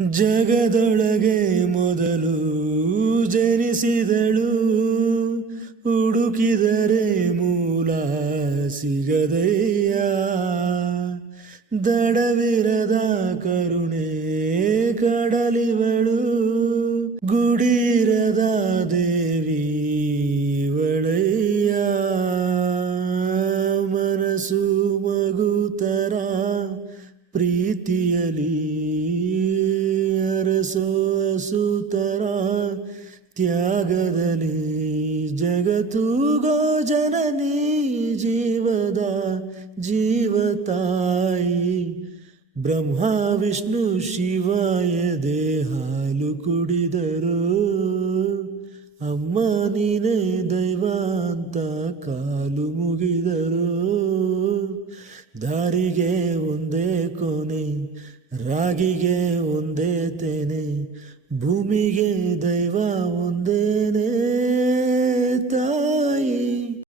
ಜಗದೊಳಗೆ ಮೊದಲು ಜನಿಸಿದಳು, ಹುಡುಕಿದರೆ ಮೂಲ ಸಿಗದಯ್ಯ. ದಡವಿರದ ಕರುಣೆ ಕಡಲಿವಳು, ಗುಡಿರದ ದೇವಿ ಒಳೆಯ. ಮನಸ್ಸು ಮಗುತರ ಪ್ರೀತಿಯಲಿ ಅರಸೋ ಹಸುತರ ತ್ಯಾಗದಲ್ಲಿ. ಜಗತ್ತುಗೋ ಜನನಿ ಜೀವದ ಜೀವತಾಯಿ. ಬ್ರಹ್ಮ ವಿಷ್ಣು ಶಿವಾಯ ಹಾಲು ಕುಡಿದರು, ಅಮ್ಮ ನೀನೇ ದೈವ ಅಂತ ಕಾಲು ಮುಗಿದರು. ದಾರಿಗೆ ಒಂದೇ ಕೊನೆ, ರಾಗಿಗೆ ಒಂದೇ ತೆನೆ, ಭೂಮಿಗೆ ದೈವ